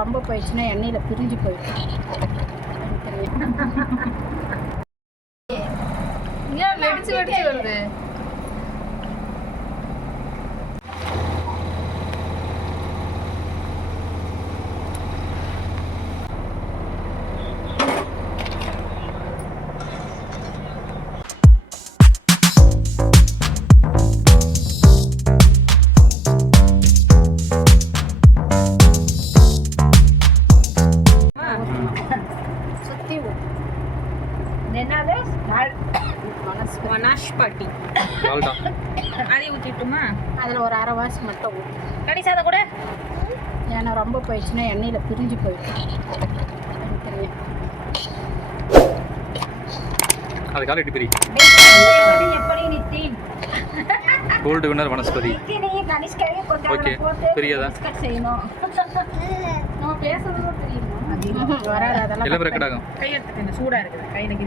ரொம்ப போயிடுச்சுன்னா எண்ணெயில் பிரிஞ்சு போயிடும். ஏன் வெடிச்சு வெடிச்சு வருது? கடி சாதம் கூட? எண்ணெய் ரொம்ப போயிடுச்சுன்னா எண்ணெயில் பிரிஞ்சு போயிடும். தெரியும் அது கால எட்டு பெரிய எப்படி நித்தின் கோல்டு வின்னர் வனஸ்பதி. போட்டு பெரியதா? எல்லாம் ரெக்கார்ட் ஆகும். கை எடுத்துட்டு இந்த சூடாக இருக்குது. கை நக்கி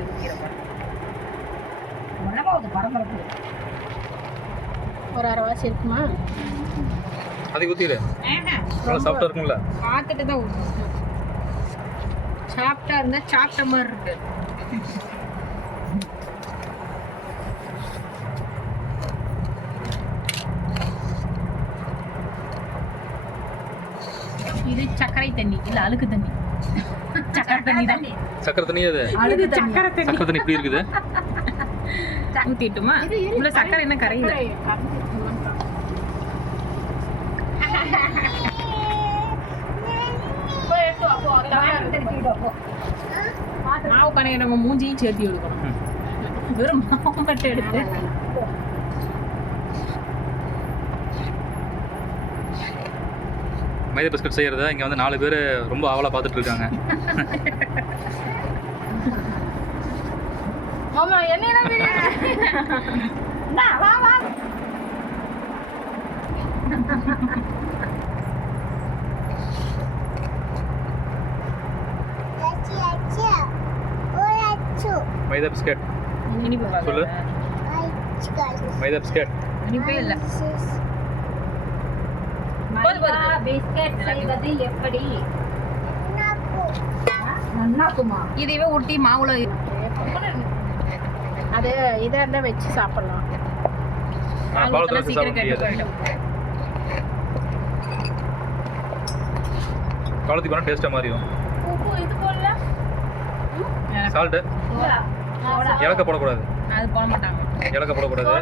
ஒரு அரை வாசி இருக்குமா? அதை ஊற்றிடு நல்லா சாஃப்டாக இருக்கும்ல. பார்த்துட்டு தான் ஊற்றணும் சாப்பிட்டா இருந்தால் சாப்பிட்ட மாதிரி இருக்கு. இது சர்க்கரை தண்ணி இல்ல அழுக்கு தண்ணி. சக்கரை தண்ணி தான். சக்கரை தண்ணி அது? அழுகு சக்கரை தண்ணி. சக்கரை தண்ணி இப்படி இருக்குது? ஊத்திட்டுமா? உள்ள சக்கரை என்ன கரையில மாவு கணக்கு நம்ம மூஞ்சியும் சேர்த்து எடுக்கணும் வெறும் மாவு மட்டும் எடுத்து மைதா பிஸ்கட் செய்கிறத இங்கே வந்து நாலு பேர் ரொம்ப ஆவலாக பார்த்துட்டு இருக்காங்க. ஆமா என்ன வா வா. மைதா பிஸ்கட். சொல்லு. மைதா பிஸ்கட். இனிப்பே இல்ல. போதும், போதும். பிஸ்கட் செய்வது எப்படி? நன்னாக்குமா? இதையவே ஒட்டி மாவுல அது இதாக இருந்தால் வச்சு சாப்பிடலாம். சீக்கிரம் கெட்டு போயிடும். காலத்துக்கு வேணால் டேஸ்ட்டாக மாறிடும் சால்ட்டு இலக்க போடக்கூடாது. அது போட மாட்டாங்க. இலக்க போடக்கூடாது.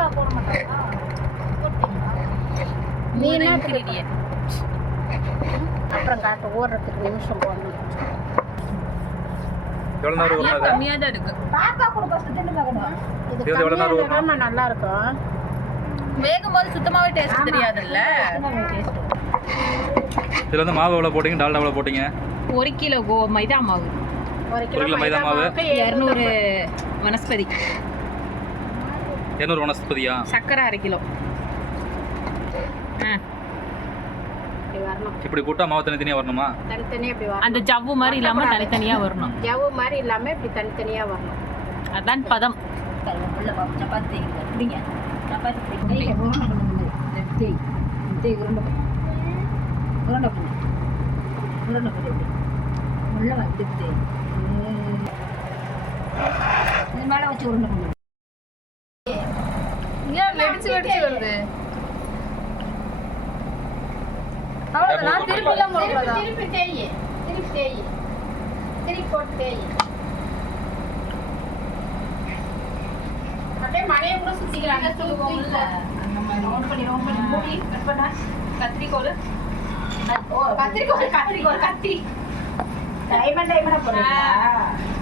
அப்புறம் காட்டு ஓடுறதுக்கு நிமிஷம் போடணும் எவ்வளோ நேரம் ஏன் ஊறினது கம்மியா தான் இருக்கு. பாப்பா கூட ஃபஸ்ட்டு தின்னு பார்க்கணும். இது எவ்வளவு நேரம்? கம்மியாக நல்லா இருக்கும். வேகும் போது சுத்தமாவே டேஸ்ட் தெரியாதுல்ல. இதில் வந்து மாவு எவ்வளோ போட்டிங்க? டால்டா எவ்வளோ போட்டிங்க? ஒரு கிலோ கோ மைதா மாவு. ஒரு கிலோ மைதா மாவு, இரநூறு வனஸ்பதி. இரநூறு வனஸ்பதியா? சர்க்கரை அரை கிலோ. ஆ, இப்படி வரணும். இப்படி போட்டால் மாவு தனித்தனியாக வரணுமா? இப்படி வரணும். அந்த ஜவ்வு மாதிரி இல்லாம தனித்தனியா வரணும். ஜவ்வு மாதிரி இல்லாமல் இப்படி தனித்தனியாக வரணும். அதான் பதம். சப்பாத்தி உருண்டை உருண்டை பண்ணு உருண்டை பண்ணு உள்ள வந்துட்டு இது மேலே வச்சு உருண்டை பண்ணு ஏன் வெடிச்சு வெடிச்சு வருது அவ்வளவுதான் திருப்பி திருப்பி தேய் திருப்பி தேய் திருப்பி போட்டு தேய் அப்படியே மழையை கூட சுத்திக்கிறாங்க. சொல்லுவோம்ல அந்த மாதிரி. ரவுண்ட் பண்ணி ரவுண்ட் பண்ணி. மூடி கட் பண்ணா? கத்திரிக்கோல் ஓ கத்திரிக்கோல் கத்திரிக்கோல் கத்தி. டைமண்ட் டைமண்டா போடுறீங்களா?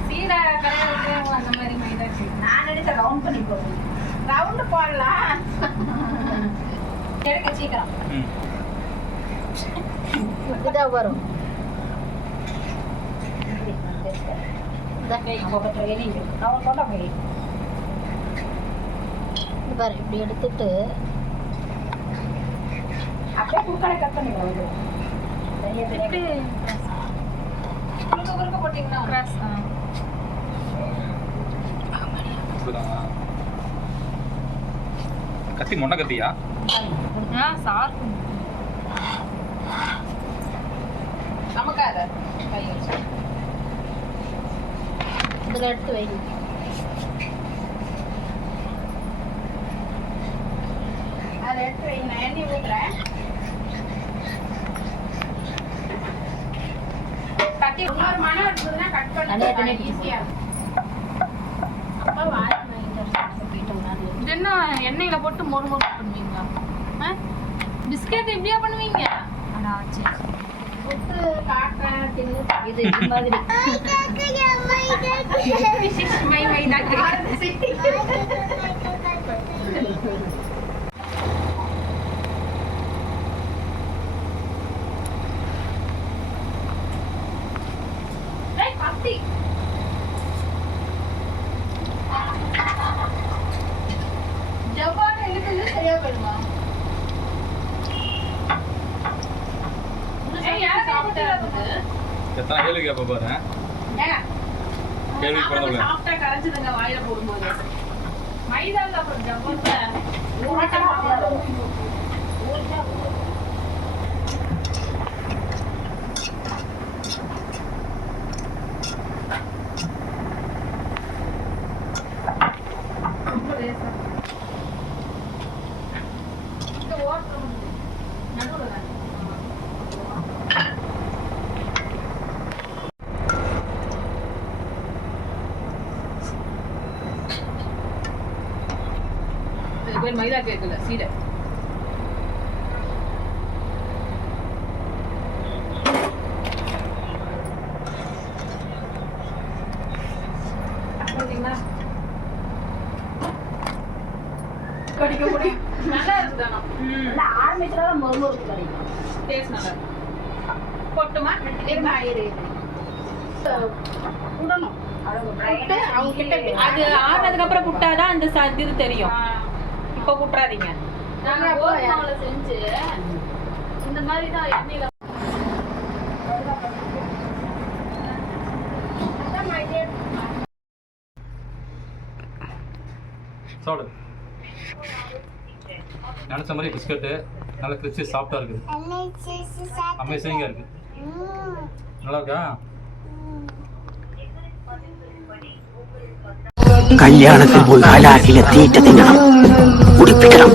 சீரா கடையில அந்த மாதிரி மைதா நான் நினைச்சேன் ரவுண்ட் பண்ணி போடுறேன். ரவுண்டு போடலாம். எடுக்க சீக்கிரம். ம் இதாக வரும் பாரு இப்படி எடுத்துட்டு அப்படியே குறுக்கால கட் பண்ணிக்கலாம் பெரிய பெரிய குறுக்க குறுக்க போட்டீங்கன்னா கத்தி மொன்ன கத்தியா? சார். எடுத்து வைங்க. நான் எண்ணெய் ஊற்றுறேன் கத்தி இன்னொரு மனம் இருந்ததுன்னா கட் பண்ணி ஈஸியாக அப்பா அது இது என்ன எண்ணெயில போட்டு மொறு மொறு பண்ணுவீங்களா? பிஸ்கெட் இப்படியா பண்ணுவீங்க? புட்டு காட்டுறேன் தின்னு. இது இது மாதிரி. மை மை டேய், சரியா போயிடுமா? எத்தனை கேள்வி கேட்ப பாரு கேள்வி பிறந்தவங்க. சாப்பிட்டா கரைஞ்சிதுங்க வாயில போடும்போது மைதால அப்புறம் ஜவ்வத்தை ஊறட்டா ஊறட்டா இந்த ஓட்டுற நடுவில் தான் இது பேர் மைதா கேக்குல சீடை? கடிக்க முடியும் நல்லா இருக்குதானா? கிடைக்கும். டேஸ்ட் நல்லா. விடணும். அவங்க கிட்ட அது ஆறுனதுக்கு அப்புறம் புட்டாதான் அந்த இது தெரியும். இப்ப புட்டுறாதீங்க நாங்க கோதுமை மாவுல செஞ்சு. இந்த மாதிரி தான் எண்ணெயில. சாப்பிடு. நினச்ச மாதிரி பிஸ்கட்டு நல்ல கிறிஸ்பி சாஃப்டாக இருக்குது. அமேசிங்காக இருக்குது. நல்லா இருக்கா കല്യാണത്തിൽ പോയി ഹലാലിലെ തീറ്റ തിന്നണം കുടിപ്പിക്കണം.